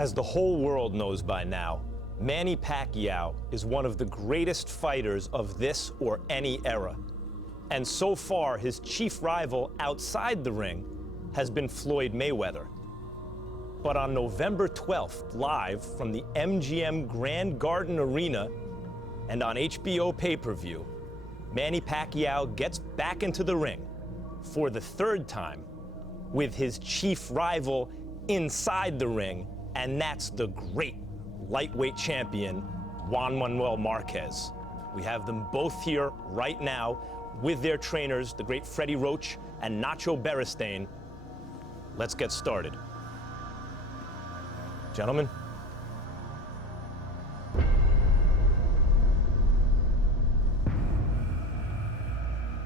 As the whole world knows by now, Manny Pacquiao is one of the greatest fighters of this or any era. And so far, his chief rival outside the ring has been Floyd Mayweather. But on November 12th, live from the MGM Grand Garden Arena and on HBO pay-per-view, Manny Pacquiao gets back into the ring for the third time with his chief rival inside the ring, and that's the great lightweight champion, Juan Manuel Marquez. We have them both here right now with their trainers, the great Freddie Roach and Nacho Beristain. Let's get started. Gentlemen.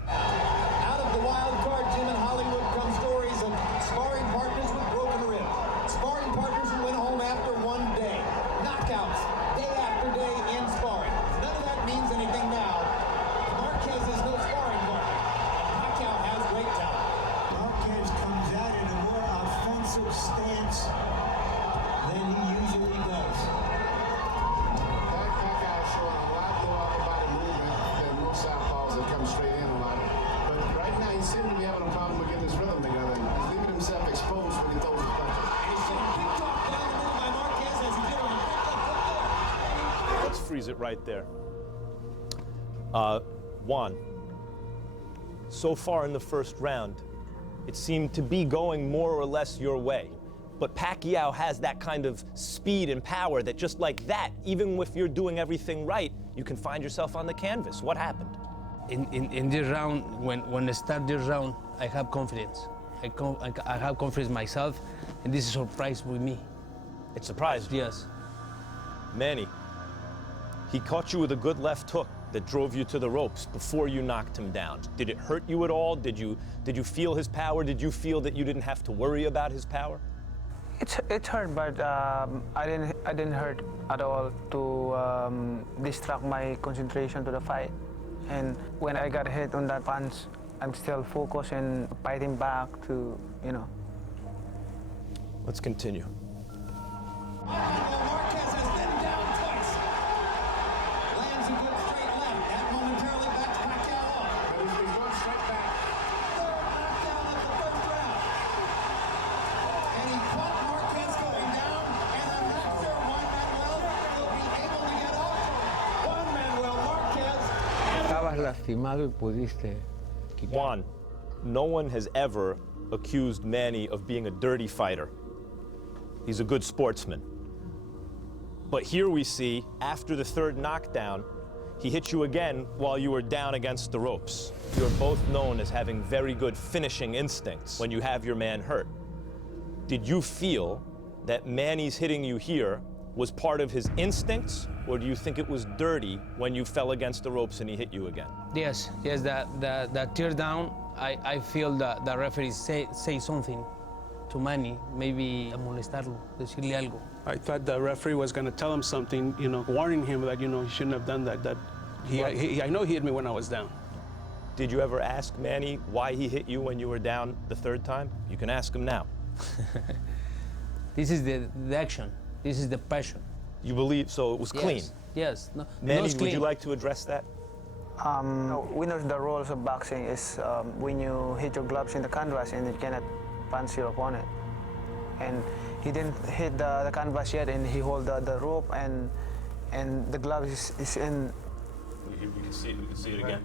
Out of the wild card gym in Hollywood come stories of sparring partners with broken ribs, sparring partners who went home after one day, knockouts day after day in sparring. None of that means anything now. Marquez is no sparring partner. Pacquiao has great talent. Marquez comes out in a more offensive stance than he usually does. Pacquiao is showing a lot more upper body movement than most southpaws that come straight in a lot. But right now he seems to be having a problem with getting his rhythm together. He's leaving himself exposed when he throws his punches. And he's getting picked off down the middle by Marquez as he did on the front. Let's freeze it right there. Juan, so far in the first round, it seemed to be going more or less your way. But Pacquiao has that kind of speed and power that just like that, even if you're doing everything right, you can find yourself on the canvas. What happened? In this round, when I start this round, I have confidence. I have confidence myself, and this is a surprise with me. It surprised you. Yes. Manny, he caught you with a good left hook that drove you to the ropes before you knocked him down. Did it hurt you at all? Did you feel his power? Did you feel that you didn't have to worry about his power? It hurt, but I didn't hurt at all to distract my concentration to the fight. And when I got hit on that punch, I'm still focused and fighting back to, Let's continue. Marquez has been down twice. Lands a good straight left. That momentarily backs Pacquiao off. But he's going straight back. Third knockdown of the first round. And he caught Marquez going down, and I'm not sure Juan Manuel will be able to get off. Juan Manuel Marquez. Estabas lastimado y pudiste quitar. Juan, no one has ever accused Manny of being a dirty fighter. He's a good sportsman. But here we see, after the third knockdown, he hit you again while you were down against the ropes. You're both known as having very good finishing instincts when you have your man hurt. Did you feel that Manny's hitting you here was part of his instincts, or do you think it was dirty when you fell against the ropes and he hit you again? Yes. That tear down, I feel that the referee say something to Manny, maybe amonestarlo, decirle algo. I thought the referee was going to tell him something, warning him that, he shouldn't have done that. I know he hit me when I was down. Did you ever ask Manny why he hit you when you were down the third time? You can ask him now. This is the action. This is the passion. You believe, so it was clean? Yes. No, Manny, clean. would you like to address that? we know the rules of boxing is when you hit your gloves in the canvas and you cannot punch your opponent. And he didn't hit the canvas yet, and he hold the rope, and the glove is in. We can see it again.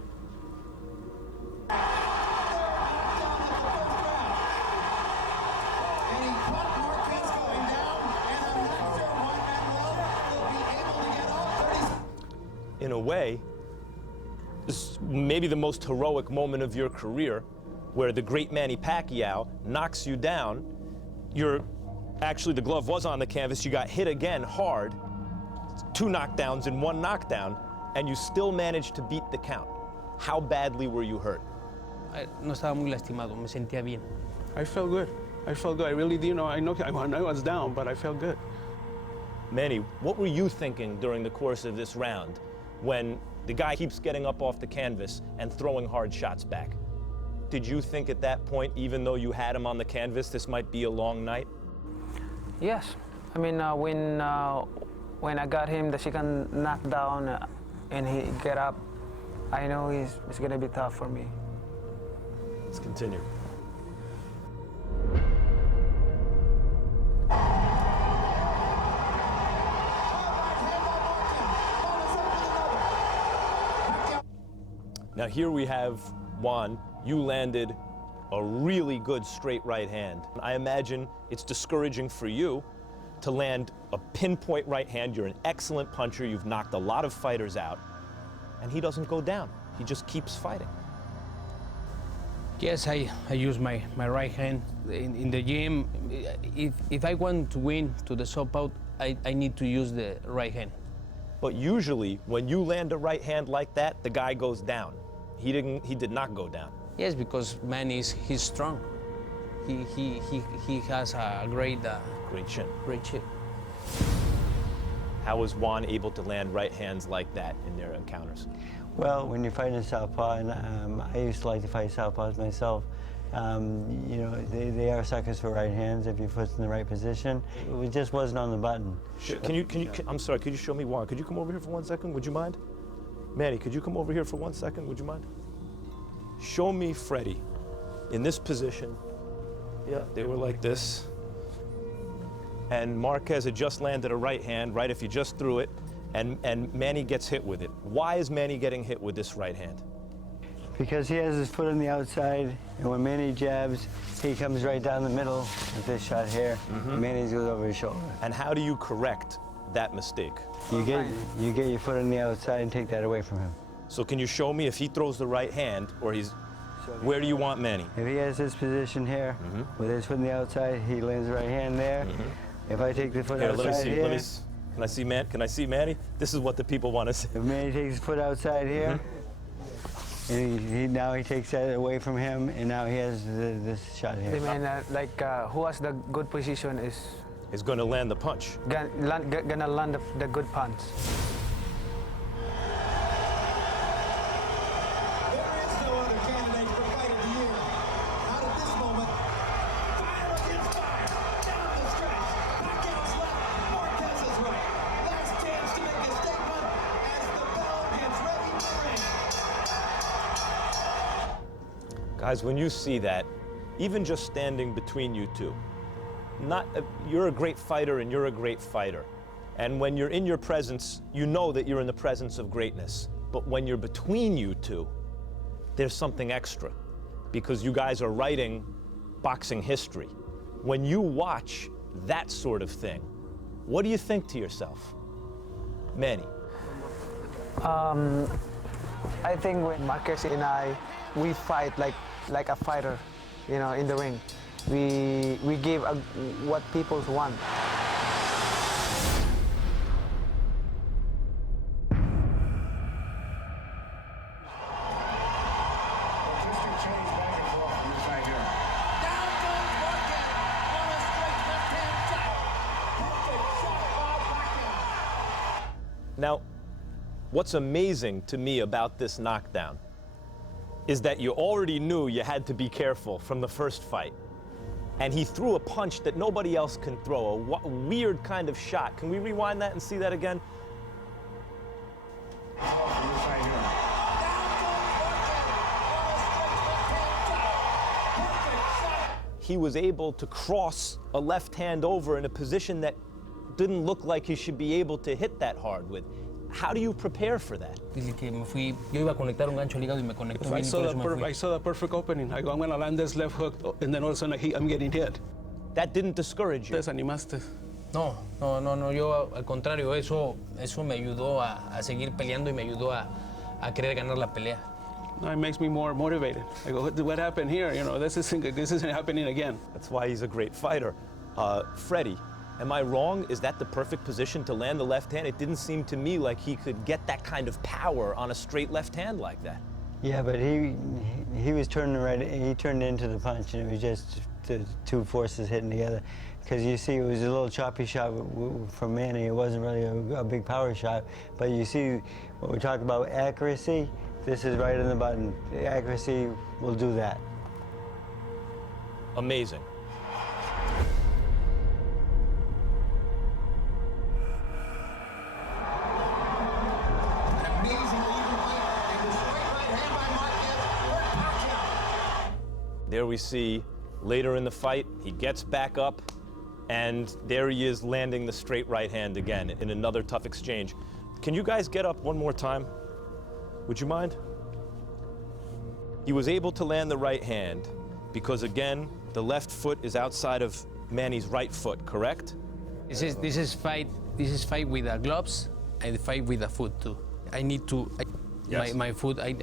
And he caught Marquez going down, and I'm not sure Juan Manuel will be able to get off. In a way, this is maybe the most heroic moment of your career, where the great Manny Pacquiao knocks you down. Actually, the glove was on the canvas. You got hit again hard. 2 knockdowns in 1 knockdown, and you still managed to beat the count. How badly were you hurt? No estaba muy lastimado, me sentía bien. I felt good. I really do. I know I was down, but I felt good. Manny, what were you thinking during the course of this round when the guy keeps getting up off the canvas and throwing hard shots back? Did you think at that point, even though you had him on the canvas, this might be a long night? Yes, I mean, when I got him the second knockdown and he get up, I know it's gonna be tough for me. Let's continue. Now here we have Juan. You landed a really good straight right hand. I imagine it's discouraging for you to land a pinpoint right hand. You're an excellent puncher. You've knocked a lot of fighters out, and he doesn't go down. He just keeps fighting. Yes, I use my right hand. In the gym, if I want to win to the southpaw, I need to use the right hand. But usually, when you land a right hand like that, the guy goes down. He did not go down. Yes, because Manny he's strong. He has a great Great chin. great chip. How was Juan able to land right hands like that in their encounters? Well, when you're fighting southpaw, and I used to like to fight southpaws myself, you know, they are suckers for right hands if your foot's in the right position. It just wasn't on the button. I'm sorry, could you show me Juan? Could you come over here for 1 second? Would you mind? Manny, could you come over here for 1 second? Would you mind? Show me Freddie in this position. Yeah, they were like this. And Marquez had just landed a right hand, right if you just threw it, and Manny gets hit with it. Why is Manny getting hit with this right hand? Because he has his foot on the outside, and when Manny jabs, he comes right down the middle with this shot here. Manny goes over his shoulder. And how do you correct that mistake? You get your foot on the outside and take that away from him. So can you show me if he throws the right hand, or where do you want Manny? If he has his position here, with his foot on the outside, he lands the right hand there. If I take the foot Here, outside here, Can I see Manny? This is what the people want to see. if Manny takes his foot outside here, and now he takes that away from him, and now he has this shot here. I mean, who has the good position Is going to land the punch. gonna land the good punch. There is no other candidate for Fight of the Year. Not at this moment. Fire against fire. Down the stretch. Pacquiao's left. Marquez's right. Last chance to make a statement as the bell gets ready to ring. Guys, when you see that, even just standing between you two, you're a great fighter and you're a great fighter. And when you're in your presence, you know that you're in the presence of greatness. But when you're between you two, there's something extra because you guys are writing boxing history. When you watch that sort of thing, what do you think to yourself? Manny. I think when Marquez and we fight like a fighter, you know, in the ring. We give what people want. Artistic change back and forth from this right here. Down goes Marquez on a straight left-hand shot. Perfect shot by Pacquiao. Now, what's amazing to me about this knockdown is that you already knew you had to be careful from the first fight. And he threw a punch that nobody else can throw, a weird kind of shot. Can we rewind that and see that again? From this right here. He was able to cross a left hand over in a position that didn't look like he should be able to hit that hard with. How do you prepare for that? Dice que me fui, yo iba a conectar un gancho al hígado y me conectó bien, por eso me fui. I saw the perfect opening. I go, I'm going to land this left hook, and then all of a sudden I'm getting hit. That didn't discourage you. Desanimaste. No, yo al contrario, eso me ayudó a seguir peleando y me ayudó a querer ganar la pelea. It makes me more motivated. I go, what happened here? You know, this isn't happening again. That's why he's a great fighter. Freddie, am I wrong? Is that the perfect position to land the left hand? It didn't seem to me like he could get that kind of power on a straight left hand like that. Yeah, but he was turning right. He turned into the punch, and it was just the two forces hitting together. Because you see, it was a little choppy shot from Manny. It wasn't really a big power shot. But you see, when we talk about accuracy, this is right on the button. The accuracy will do that. Amazing. There we see later in the fight, he gets back up, and there he is landing the straight right hand again in another tough exchange. Can you guys get up one more time? Would you mind? He was able to land the right hand because, again, the left foot is outside of Manny's right foot, correct? This is fight with the gloves and fight with the foot too. I need to, Yes. my foot, I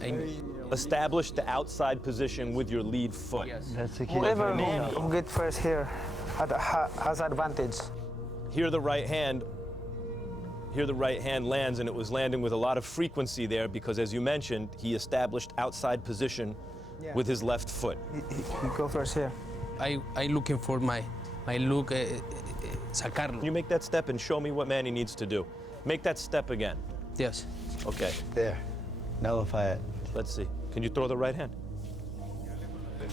Establish the outside position with your lead foot. Yes. That's the key. Whoever who get first here has advantage. Here the right hand lands, and it was landing with a lot of frequency there because, as you mentioned, he established outside position with his left foot. He go first here. I looking for my look, sacarlo. Can you make that step and show me what Manny needs to do? Make that step again. Yes. Okay, There. Nullify it. let's see. Can you throw the right hand?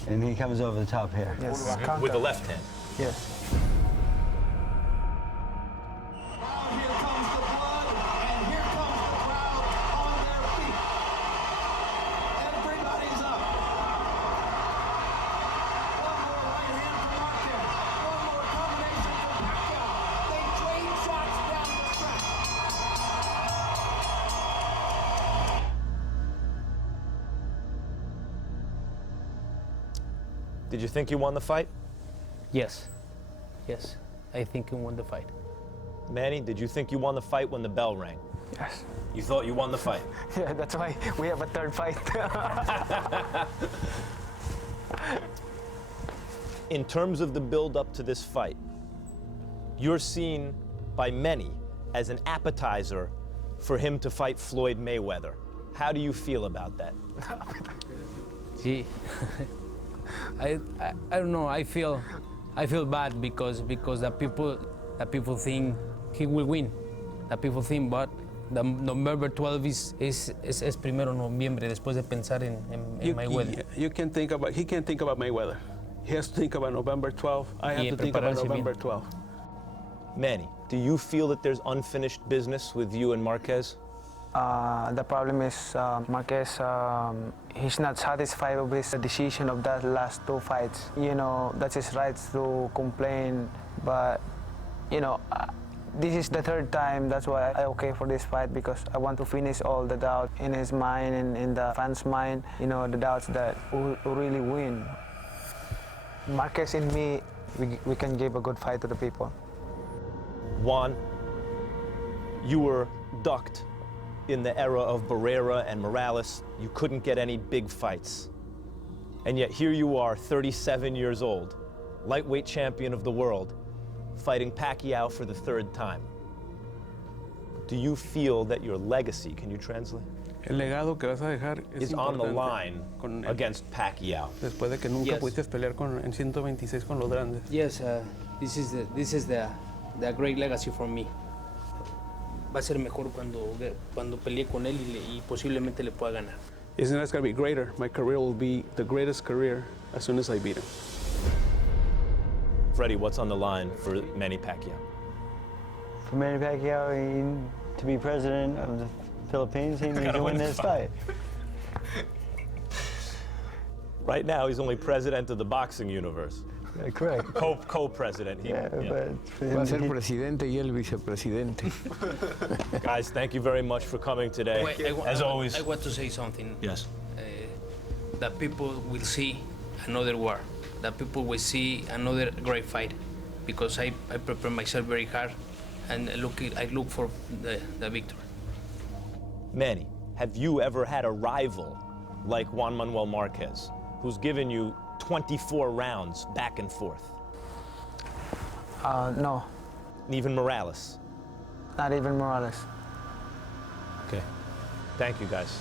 And he comes over the top here. Yes. With the left hand. Yes. Now here comes the blood, and here comes the crowd on their feet. Everybody's up. One more right hand from Marquez. One more combination from Pacquiao. They trade shots down the stretch. Did you think you won the fight? Yes. Yes. I think I won the fight. Manny, did you think you won the fight when the bell rang? Yes. You thought you won the fight? Yeah, that's why we have a third fight. In terms of the build-up to this fight, you're seen by many as an appetizer for him to fight Floyd Mayweather. How do you feel about that? Gee. I don't know. I feel bad because the people think he will win. The people think, but the November 12 es primero noviembre después de pensar en Mayweather. He can't think about Mayweather. He has to think about November 12. I have to think about prepararse November bien. 12. Manny, do you feel that there's unfinished business with you and Marquez? The problem is Marquez, he's not satisfied with his decision of that last two fights. You know, that's his right to complain, but, you know, this is the third time. That's why I okay for this fight, because I want to finish all the doubt in his mind and in the fans' mind, you know, the doubts that who really win. Marquez and me, we can give a good fight to the people. Juan, you were ducked in the era of Barrera and Morales. You couldn't get any big fights. And yet here you are, 37 years old, lightweight champion of the world, fighting Pacquiao for the third time. Do you feel that your legacy, can you translate, El legado que vas a dejar es is on the importante line con él. against Pacquiao? Después de que nunca Yes. pudiste pelear en 126 con los grandes. Yes, this is the great legacy for me. Va a ser mejor cuando pelee con él y posiblemente le pueda ganar. Isn't that going to be greater? My career will be the greatest career as soon as I beat him. Freddie, what's on the line for Manny Pacquiao? For Manny Pacquiao to be president of the Philippines, he needs to win this fight. Right now, he's only president of the boxing universe. Correct. Co-president. Yeah, but for him Va a ser to- presidente y el vicepresidente. Guys, thank you very much for coming today. As always. I want to say something. Yes. That people will see another war. That people will see another great fight, because I prepare myself very hard, and I look for the victory. Manny, have you ever had a rival like Juan Manuel Marquez, who's given you 24 rounds back and forth? No, Even Morales? not even Morales. Okay. Thank you, guys.